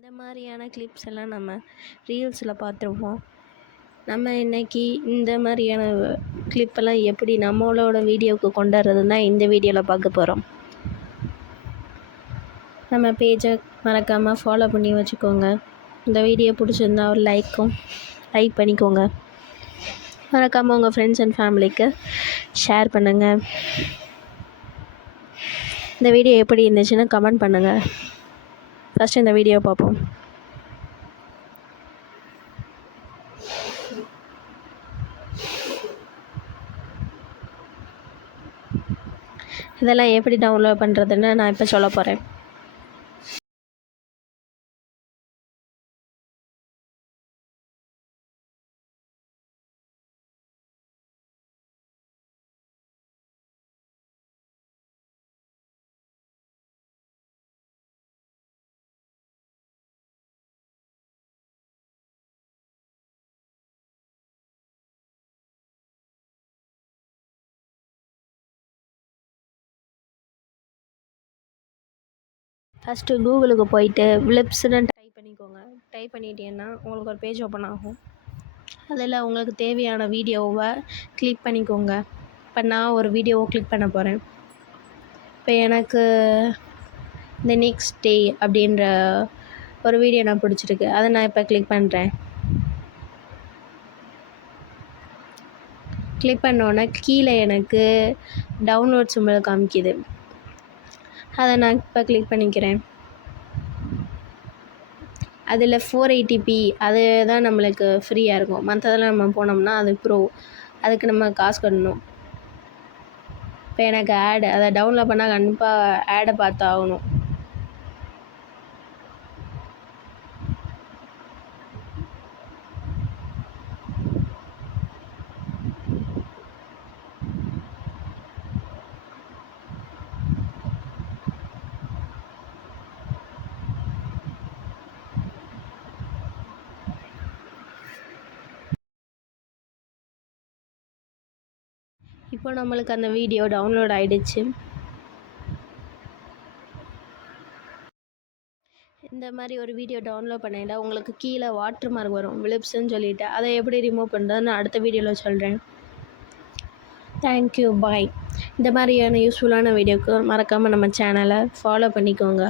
இந்த மாதிரியான கிளிப்ஸ் எல்லாம் நம்ம ரீல்ஸில் பார்த்துருப்போம். நம்ம இன்றைக்கி இந்த மாதிரியான கிளிப்பெல்லாம் எப்படி நம்மளோட வீடியோவுக்கு கொண்டு வர்றதுன்னு தான் இந்த வீடியோவில் பார்க்க போகிறோம். நம்ம பேஜை மறக்காமல் ஃபாலோ பண்ணி வச்சுக்கோங்க. இந்த வீடியோ பிடிச்சிருந்தா ஒரு லைக் பண்ணிக்கோங்க. மறக்காமல் உங்கள் ஃப்ரெண்ட்ஸ் அண்ட் ஃபேமிலிக்கு ஷேர் பண்ணுங்கள். இந்த வீடியோ எப்படி இருந்துச்சுன்னு கமெண்ட் பண்ணுங்கள். ஃபஸ்ட்டு இந்த வீடியோ பார்ப்போம். இதெல்லாம் எப்படி டவுன்லோட் பண்ணுறதுன்னு நான் இப்போ சொல்ல போகிறேன். ஃபஸ்ட்டு கூகுளுக்கு போயிட்டு விளிப்ஸ்னு டைப் பண்ணிக்கோங்க. டைப் பண்ணிட்டீங்கன்னா உங்களுக்கு ஒரு பேஜ் ஓப்பன் ஆகும். அதில் உங்களுக்கு தேவையான வீடியோவை கிளிக் பண்ணிக்கோங்க. இப்போ நான் ஒரு வீடியோவை கிளிக் பண்ண போகிறேன். இப்போ எனக்கு இந்த நெக்ஸ்ட் டே அப்படின்ற ஒரு வீடியோ நான் பிடிச்சிருக்கு. அதை நான் இப்போ கிளிக் பண்ணுறேன். கிளிக் பண்ணோன்னே கீழே எனக்கு டவுன்லோட் சிம்பிள் காமிக்குது. அதை நான் இப்போ கிளிக் பண்ணிக்கிறேன். அதில் 480p அது தான் நம்மளுக்கு ஃப்ரீயாக இருக்கும். மற்றதெல்லாம் நம்ம போனோம்னா அது ப்ரோ, அதுக்கு நம்ம காசு கட்டணும். இப்போ எனக்கு அதை டவுன்லோட் பண்ணால் கண்டிப்பாக ஆடை பார்த்து ஆகணும். இப்போ நம்மளுக்கு அந்த வீடியோ டவுன்லோட் ஆகிடுச்சு. இந்த மாதிரி ஒரு வீடியோ டவுன்லோட் பண்ணிட்டா உங்களுக்கு கீழே வாட்டர் மார்க் வரும், விளிப்ஸ்ன்னு சொல்லிவிட்டு. அதை எப்படி ரிமூவ் பண்ணுறதுன்னு அடுத்த வீடியோவில் சொல்கிறேன். தேங்க்யூ, பாய். இந்த மாதிரியான யூஸ்ஃபுல்லான வீடியோக்கு மறக்காமல் நம்ம சேனலை ஃபாலோ பண்ணிக்கோங்க.